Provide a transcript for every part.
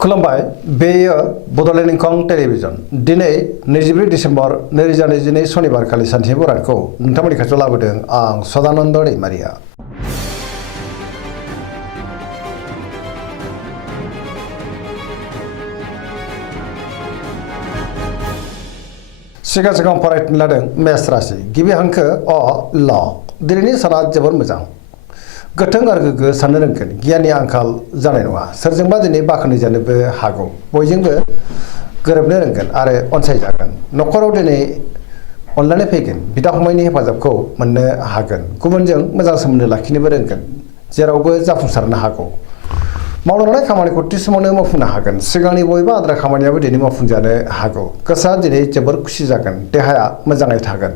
खुलुमबाय बेयो बड'लेण्ड इंखं टेलिभिजन दिनै 24 डिसेम्बर 2022 शनिबार खालि सानसे बरादखौ नोंथांमोननि खाथियाव लाबोदों आं सदानन्द दैमारिया। सिगां फरायनो लादों मेष राशि गिबि हांखो अ ल दिनैनि साना जोबोर मोजां गोथों आरो गोग्गो साननो रोंगोन गियाननि आंखाल जानाय नङा सोरजोंबा दिनै बाख्नाय जानोबो हागौ बयजोंबो गोरोबनो रोंगोन आरो अनसायजागोन न'खराव दिनै अनलायनाय फैगोन बिदा फंबायनि हेफाजाबखौ मोननो हागोन गुबुनजों मोजां सोमोन्दो लाखिनोबो रोंगोन जेरावबो जाफुंसारनो हागौ मावनो लानाय खामानिखौ थि समावनो मावफुंनो हागोन सिगांनि बबेबा आद्रा खामानियाबो दिनै मावफुंजानो हागौ गोसोआ दिनै जोबोर खुसि जागोन देहाया मोजाङै थागोन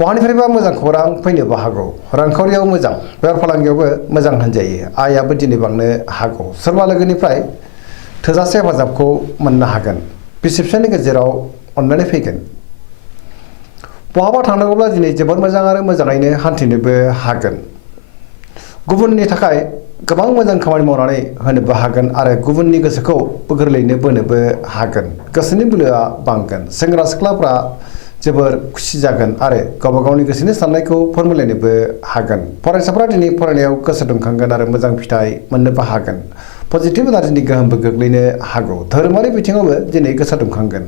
बहानिफ्रायबा मोजां खौरां फैनोबो हागौ रांखावरियाव मोजां बेफार फालांगियावबो मोजां होनजायो आयाबो दिनै बांनो हागौ सोरबा लोगोनिफ्राय थोजासे हेफाजाबखौ मोननो हागोन बिसि फिसायनि गेजेराव अनलायनाय फैगोन बहाबा थांनांगौब्ला दिनै जोबोर मोजां आरो मोजाङैनो हान्थिनोबो हागोन गुबुननि थाखाय गोबां मोजां खामानि मावनानै होनोबो हागोन आरो गुबुननि गोसोखौ गोरलैयैनो बोनोबो हागोन गोसोनि बोलोआ बांगोन सेंग्रा सिख्लाफ्रा जोबोर खुसि जागोन आरो गावबा गावनि गोसोनि साननायखौ फोरमायलायनोबो हागोन फरायसाफ्रा दिनै फरायनायाव गोसो दुंखांगोन आरो मोजां फिथाइ मोननोबो हागोन पजिटिभ एनार्जिनि गोहोमबो गोग्लैनो हागौ धोरोमारि बिथिङावबो दिनै गोसो दुंखांगोन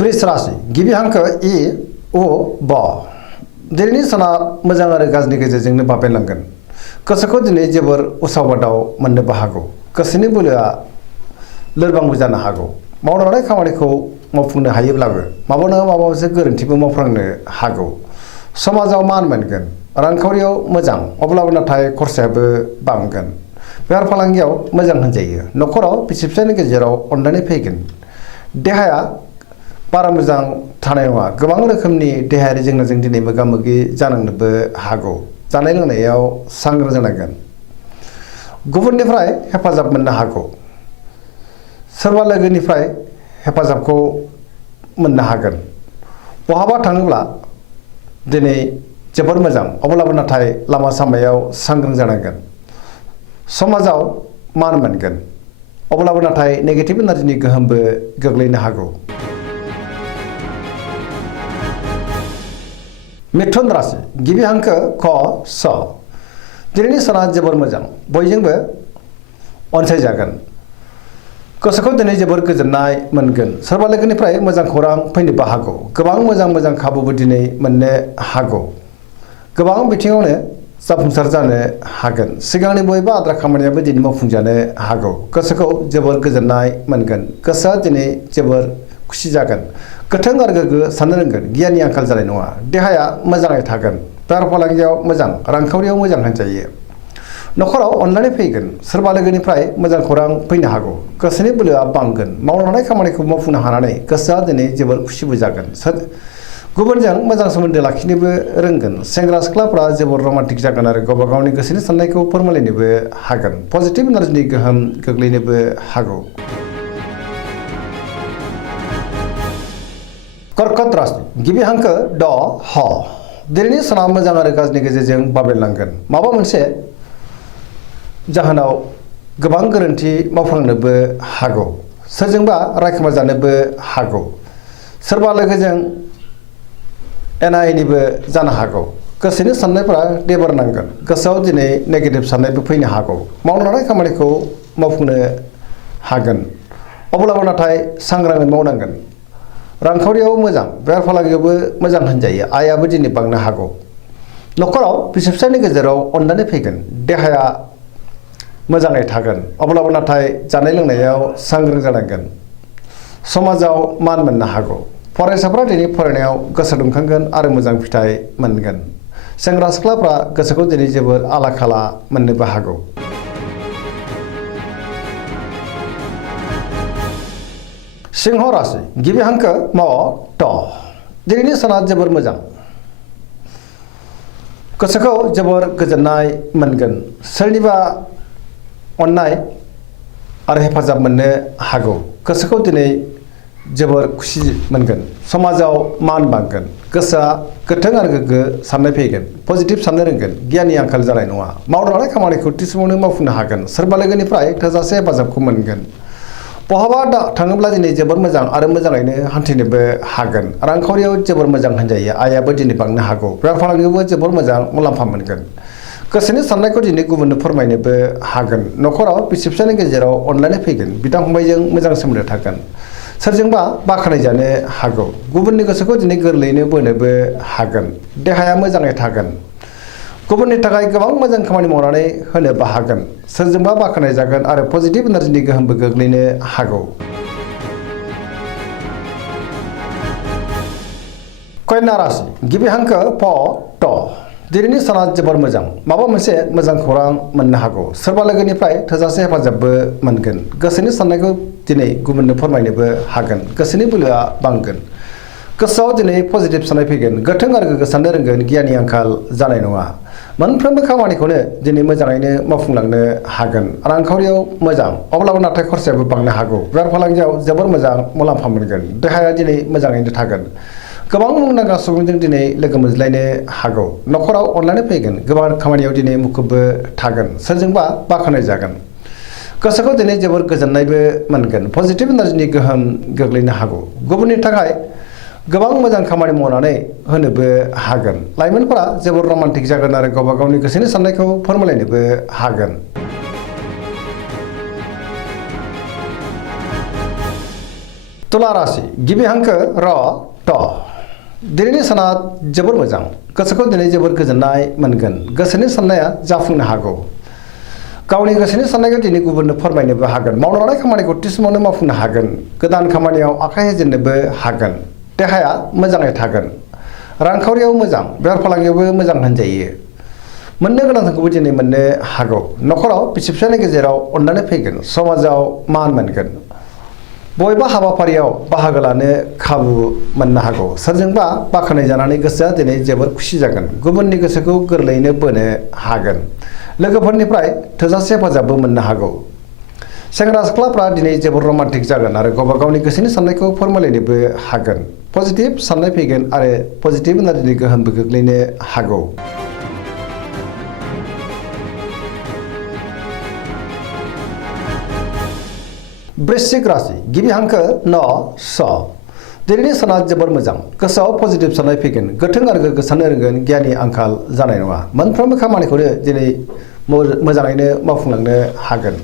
वृष राशि गिबि हांखो इ उ ब दिनैनि साना मोजां आरो गाज्रिनि गेजेरजोंनो बाबेनलांगोन गोसोखौ दिनै जोबोर उसाव बादाव मोननोबो हागौ गोसोनि बोलोआ लोरबांबो जानो हागौ मावनो लानाय खामानिखौ मावफुंनो हायोब्लाबो माबा नङा माबा मोनसे गोरोन्थिबो मावफ्लांनो हागौ समाजाव मान मोनगोन रांखावरियाव मोजां अब्लाबो नाथाय खरसायाबो बांगोन बेफार फालांगियाव मोजां होनजायो न'खराव बिसि फिसायनि गेजेराव अनलायनाय फैगोन देहाया बारा मोजां थानाय नङा गोबां रोखोमनि देहायारि जेंनाजों दिनै मोगा मोगि जानांनोबो हागौ जानाय लोंनायाव सांग्रां जानांगोन गुबुननिफ्राय हेफाजाब मोननो हागौ सोरबा लोगोनिफ्राय हेफाजाबखौ मोननो हागोन बहाबा थाङोब्ला दिनै जोबोर मोजां अब्लाबो नाथाय लामा सामायाव सांग्रां जानांगोन समाजाव मान मोनगोन अब्लाबो नाथाय नेगेटिभ एनार्जिनि गोहोमबो गोग्लैनो हागौ मिथुन राशि गिबि हांखो क स दिनैनि साना जोबोर मोजां बयजोंबो अनसायजागोन गोसोखौ दिनै जोबोर गोजोननाय मोनगोन सोरबा लोगोनिफ्राय मोजां खौरां फैनोबो हागौ गोबां मोजां खाबुबो दिनै मोननो हागौ गोबां बिथिङावनो जाफुंसार जानो हागोन सिगांनि बबेबा आद्रा खामानियाबो दिनै मावफुंजानो हागौ गोसोखौ जोबोर गोजोननाय मोनगोन गोसोआ दिनै जोबोर खुसि जागोन गोथों आरो गोग्गो साननो रोंगोन गियाननि आंखाल जानाय नङा देहाया मोजाङै थागोन बेफार फालांगियाव मोजां रांखावरियाव मोजां होनजायो न'खराव अनलायनाय फैगोन सोरबा लोगोनिफ्राय मोजां खौरां फैनो हागौ गोसोनि बोलोआ बांगोन मावनो लानाय खामानिखौ मावफुंनो हानानै गोसोआ दिनै जोबोर खुसिबो जागोन गुबुनजों मोजां सोमोन्दो लाखिनोबो रोंगोन सेंग्रा सिख्लाफ्रा जोबोर रमान्टिक जागोन आरो गावबा गावनि गोसोनि साननायखौ फोरमायलायनोबो हागोन पजिटिभ एनार्जिनि गोहोम गोग्लैनोबो हागौ कर्कट राशि गिबि हांखो ड ह दिनैनि साना मोजां आरो गाज्रिनि गेजेरजों बाबेनलांगोन माबा मोनसे जाहोनाव गोबां गोरोन्थि मावफ्लांनोबो हागौ सोरजोंबा रायखोमा जानोबो हागौ सोरबा लोगोजों एना एनिबो जानो हागौ गोसोनि साननायफोरा देबार नांगोन गोसोआव दिनै नेगेटिभ साननायबो फैनो हागौ मावनो लानाय खामानिखौ मावफुंनो हागोन अब्लाबो नाथाय सांग्राङै मावनांगोन रांखावरियाव मोजां बेफार फालांगियावबो मोजां होनजायो आयाबो दिनै बांनो हागौ न'खराव बिसि फिसायनि गेजेराव अनलायनाय फैगोन देहाया मोजाङै थागोन अब्लाबो नाथाय जानाय लोंनायाव सांग्रां जानांगोन समाजाव मान मोननो हागौ फरायसाफ्रा दिनै फरायनायाव गोसो दुंखांगोन आरो मोजां फिथाइ मोनगोन सेंग्रा सिख्लाफ्रा गोसोखौ दिनै जोबोर आला खाला मोननोबो हागौ सिंह राशि गिबि हांखो म ट दिनैनि साना जोबोर मोजां गोसोखौ जोबोर गोजोननाय मोनगोन सोरनिबा अननाय आरो हेफाजाब मोननो हागौ गोसोखौ दिनै जोबोर खुसि मोनगोन समाजाव मान बांगोन गोसोआ गोथों आरो गोग्गो साननाय फैगोन पजिटिभ साननो रोंगोन गियाननि आंखाल जानाय नङा मावनो लानाय खामानिखौ थि समावनो मावफुंनो हागोन सोरबा लोगोनिफ्राय थोजासे हेफाजाबखौ मोनगोन बहाबा थाङोब्ला दिनै जोबोर मोजां आरो मोजाङैनो हान्थिनोबो हागोन रांखावरियाव जोबोर मोजां होनजायो आयाबो दिनै बांनो हागौ बेफार फालांगियावबो जोबोर मोजां मुलाम्फा मोनगोन गोसोनि साननायखौ दिनै गुबुननो फोरमायनोबो हागोन न'खराव बिसि फिसायनि गेजेराव अनलायनाय फैगोन बिदा फंबायजों मोजां सोमोन्दो थागोन सोरजोंबा बाख्नायजानो हागौ गुबुननि गोसोखौ दिनै गोरलैयैनो बोनोबो हागोन देहाया मोजाङै थागोन गुबुननि थाखाय गोबां मोजां खामानि मावनानै होनोबो हागोन सोरजोंबा बाख्नायजागोन आरो पजिटिभ एनार्जिनि गोहोमबो गोग्लैनो हागौ कन्या राशि गिबि हांखो प ट दिनैनि साना जोबोर मोजां माबा मोनसे मोजां खौरां मोननो हागौ सोरबा लोगोनिफ्राय थोजासे हेफाजाबबो मोनगोन गोसोनि साननायखौ दिनै गुबुननो फोरमायनोबो हागोन गोसोनि बोलोआ बांगोन गोसोआव दिनै पजिटिभ साननाय फैगोन गोथों आरो गोग्गो साननो रोंगोन गियाननि आंखाल जानाय नङा मोनफ्रोमबो खामानिखौनो दिनै मोजाङैनो मावफुंलांनो हागोन रांखावरियाव मोजां अब्लाबो नाथाय खरसायाबो बांनो हागौ बेफार फालांगियाव जोबोर मोजां मुलाम्फा मोनगोन देहाया दिनै मोजाङैनो थागोन गोबां मुंदांखा सुबुंजों दिनै लोगो मोनज्लायनो हागौ न'खराव अनलायनाय फैगोन गोबां खामानियाव दिनै मुखुबबो थागोन सोरजोंबा बाख्नायजागोन गोसोखौ दिनै जोबोर गोजोननायबो मोनगोन पजिटिभ एनार्जिनि गोहोम गोग्लैनो हागौ गुबुननि थाखाय गोबां मोजां खामानि मावनानै होनोबो हागोन लाइमोनफोरा जोबोर रमान्टिक जागोन आरो गावबा गावनि गोसोनि साननायखौ फोरमायलायनोबो हागोन तुला राशि गिबि हांखो र ट दिनैनि साना जोबोर मोजां गोसोखौ दिनै जोबोर गोजोननाय मोनगोन गोसोनि साननाया जाफुंनो हागौ गावनि गोसोनि साननायखौ दिनै गुबुननो फोरमायनोबो हागोन मावनो लानाय खामानिखौ थि समावनो मावफुंनो हागोन गोदान खामानियाव आखाइ होजेननोबो हागोन देहाया मोजाङै थागोन रांखावरियाव मोजां बेफार फालांगियावबो मोजां होनजायो मोननो गोनांखौबो दिनै मोननो हागौ न'खराव बिसि फिसायनि गेजेराव अननानै फैगोन समाजाव मान मोनगोन बबेबा हाबाफारियाव बाहागो लानो खाबु मोननो हागौ सोरजोंबा बाख्नायजानानै गोसोआ दिनै जोबोर खुसि जागोन गुबुननि गोसोखौ गोरलैयैनो बोनो हागोन लोगोफोरनिफ्राय थोजासे हेफाजाबबो मोननो हागौ सेंग्रा सिख्लाफ्रा दिनै जोबोर रमान्टिक जागोन आरो गावबा गावनि गोसोनि साननायखौ फोरमायलायनोबो हागोन पजिटिभ साननाय फैगोन आरो पजिटिभ एनार्जिनि गोहोमबो गोग्लैनो हागौ वृश्चिक राशि गिबि हांखो न स दिनैनि साना जोबोर मोजां गोसोआव पजिटिभ साननाय फैगोन गोथों आरो गोग्गो साननो रोंगोन गियाननि आंखाल जानाय नङा मोनफ्रोमबो खामानिखौनो दिनै मोजाङैनो मावफुंलांनो हागोन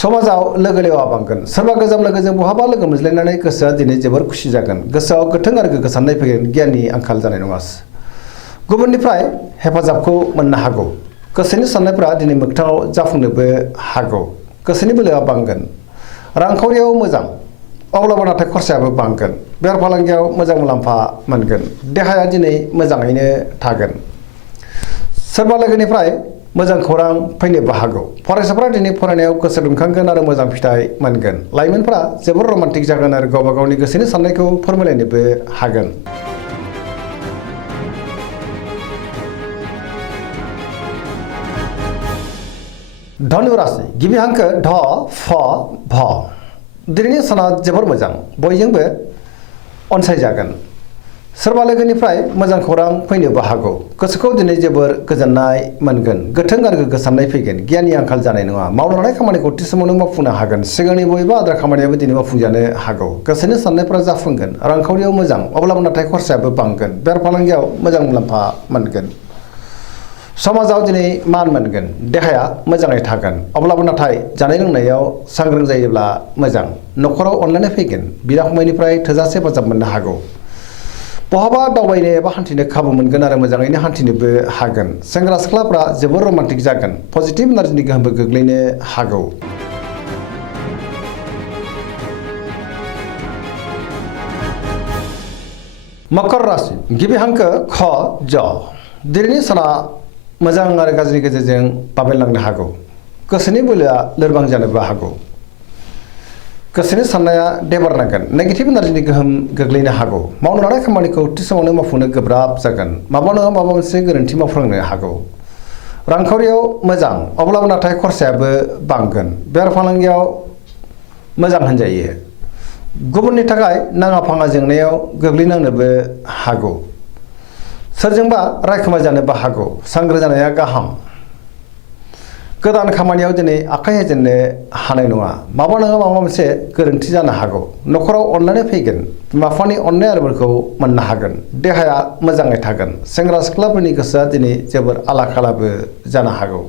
समाजाव लोगो लेवा बांगोन सोरबा गोजाम लोगोजों बहाबा लोगो मोनज्लायनानै गोसोआ दिनै जोबोर खुसि जागोन गोसोआव गोथों आरो गोग्गो साननाय फैगोन गियाननि आंखाल जानाय नङा गुबुननिफ्राय हेफाजाबखौ मोननो हागौ गोसोनि साननायफ्रा दिनै मोगथाङाव जाफुंनोबो हागौ गोसोनि बोलोआ बांगोन रांखावरियाव मोजां अब्लाबो नाथाय खरसायाबो बांगोन बेफार फालांगियाव मोजां मुलाम्फा मोनगोन देहाया दिनै मोजाङैनो थागोन सोरबा लोगोनिफ्राय मोजां खौरां फैनोबो हागौ फरायसाफोरा दिनै फरायनायाव गोसो दुंखांगोन आरो मोजां फिथाइ मोनगोन लाइमोनफोरा जोबोर रमान्टिक जागोन आरो गावबा गावनि गोसोनि साननायखौ फोरमायलायनोबो हागोन धनु राशि गिबि हांखो ढ फ भ दिनैनि साना जोबोर मोजां बयजोंबो अनसायजागोन सोरबा लोगोनिफ्राय मोजां खौरां फैनोबो हागौ गोसोखौ दिनै जोबोर गोजोननाय मोनगोन गोथों आरो गोग्गो साननाय फैगोन गियाननि आंखाल जानाय नङा मावनो लानाय खामानिखौ थि समावनो मावफुंनो हागोन सिगांनि बबेबा आद्रा खामानियाबो दिनै मावफुंजानो हागौ गोसोनि साननायफ्रा जाफुंगोन रांखावरियाव मोजां अब्लाबो नाथाय खरसायाबो बांगोन बेफार फालांगियाव मोजां मुलाम्फा मोनगोन समाजाव दिनै मान मोनगोन देहाया मोजाङै थागोन अब्लाबो नाथाय जानाय लोंनायाव सांग्रां जायोब्ला मोजां न'खराव अनलायनाय फैगोन बिदा फंबायनिफ्राय थोजासे हेफाजाब मोननो हागौ बहाबा दावबायनो एबा हान्थिनो खाबु मोनगोन आरो मोजाङैनो हान्थिनोबो हागोन सेंग्रा सिख्लाफ्रा जोबोर रमान्टिक जागोन पजिटिभ एनार्जिनि गोहोमबो गोग्लैनो हागौ मकर राशि गिबि हांखो ख ज दिनैनि साना मोजां आरो गाज्रिनि गेजेरजों बाबेनलांनो हागौ गोसोनि बोलोआ लोरबां जानोबो हागौ गोसोनि साननाया देबारनांगोन नेगेटिभ एनार्जिनि गोहोम गोग्लैनो हागौ मावनो लानाय खामानिखौ थि समावनो मावफुंनो गोब्राब जागोन माबा नङा माबा मोनसे गोरोन्थि मावफ्लांनो हागौ रांखावरियाव मोजां अब्लाबो नाथाय खरसायाबो बांगोन बेफार फालांगियाव मोजां होनजायो गुबुननि थाखाय नाङा फाङा जेंनायाव गोग्लैनांनोबो हागौ। सोरजोंबा रायखोमा जानोबो हागौ। सांग्रां जानाया गाहाम। गोदान खामानियाव दिनै आखाइ होजेननो हानाय नङा। माबा नङा माबा मोनसे गोरोन्थि जानो हागौ। न'खराव अनलायनाय फैगोन। बिमा बिफानि अननाय आरो बोरखौ मोननो हागोन। देहाया मोजाङै थागोन। सेंग्रा सिख्लाफोरनि गोसोआ दिनै जोबोर आला खालाबो जानो हागौ।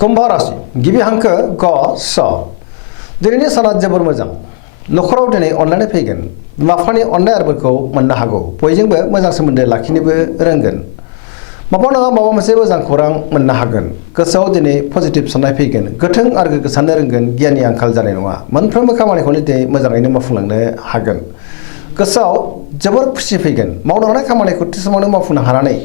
कुम्भ राशि गिबि हांखो ग स। दिनैनि साना जोबोर मोजां। न'खराव दिनै अनलायनाय फैगोन। बिमा बिफानि अननाय आरो बोरखौ मोननो हागौ। बयजोंबो मोजां सोमोन्दो लाखिनोबो रोंगोन। माबा नङा माबा मोनसे मोजां खौरां मोननो हागोन। गोसोआव दिनै पजिटिभ साननाय फैगोन। गोथों आरो गोग्गो साननो रोंगोन। गियाननि आंखाल जानाय नङा। मोनफ्रोमबो खामानिखौनो दिनै मोजाङैनो मावफुंलांनो हागोन। गोसोआव जोबोर खुसि फैगोन। मावनो हानाय खामानिखौ थि समावनो मावफुंनो हानानै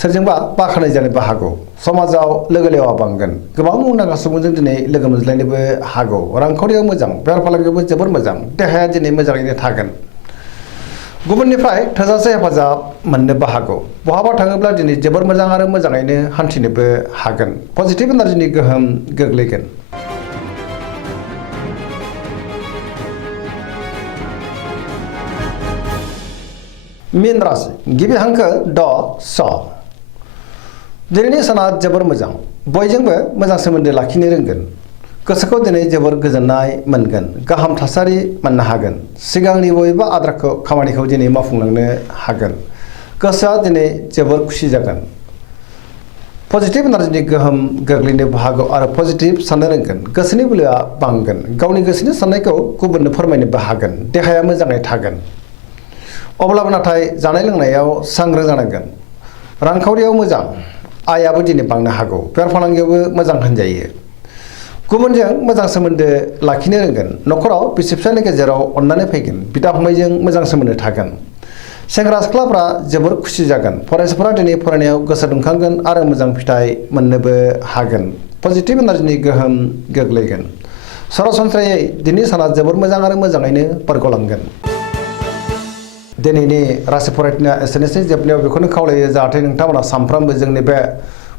सोरजोंबा बाख्नाय जानोबो हागौ। समाजाव लोगो लेवा बांगोन। गोबां मुंदांखा सुबुंजों दिनै लोगो मोनज्लायनोबो हागौ। रांखावरियाव मोजां। बेफार फालांगियावबो जोबोर मोजां। देहाया दिनै मोजाङैनो थागोन। गुबुननिफ्राय थोजासे हेफाजाब मोननोबो हागौ। बहाबा थाङोब्ला दिनै जोबोर मोजां आरो मोजाङैनो हान्थिनोबो हागोन। पजिटिभ एनार्जिनि गोहोम गोग्लैगोन। मीन राशि गिबि हांखो ड स। दिनैनि साना जोबोर मोजां। बयजोंबो मोजां सोमोन्दो लाखिनो रोंगोन। गोसोखौ दिनै जोबोर गोजोननाय मोनगोन। गाहाम थासारि मोननो हागोन। सिगांनि बबेबा आद्रा खामानिखौ दिनै मावफुंलांनो हागोन। गोसोआ दिनै जोबोर खुसि जागोन। पजिटिभ एनार्जिनि गोहोम गोग्लैनोबो हागौ आरो पजिटिभ साननो रोंगोन। गोसोनि बोलोआ बांगोन। गावनि गोसोनि साननायखौ गुबुननो फोरमायनोबो हागोन। देहाया मोजाङै थागोन। अब्लाबो नाथाय जानाय लोंनायाव सांग्रां जानांगोन। रांखावरियाव मोजां। आयाबो दिनै बांनो हागौ। बेफार फालांगियावबो मोजां होनजायो। गुबुनजों मोजां सोमोन्दो लाखिनो रोंगोन। न'खराव बिसि फिसायनि गेजेराव अननानै फैगोन। बिदा फंबायजों मोजां सोमोन्दो थागोन। सेंग्रा सिख्लाफ्रा जोबोर खुसि जागोन। फरायसाफोरा दिनै फरायनायाव गोसो दुंखांगोन आरो मोजां फिथाइ मोननोबो हागोन। पजिटिभ एनार्जिनि गोहोम गोग्लैगोन। सरासनस्रायै दिनैनि साना जोबोर मोजां आरो मोजाङैनो बारग'लांगोन। दिनैनि राशि फरायथिना एसेनोसै। जोबनायाव बेखौनो खावलायो जाहाथे नोंथांमोना सानफ्रामबो जोंनि बे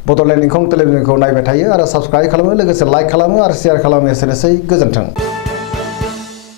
बड'लेण्ड इंखं टेलिभिजनखौ नायबाय थायो आरो साबस्क्राइब खालामो, लोगोसे लाइक खालामो आरो शेयार खालामो। एसेनोसै। गोजोन्थों।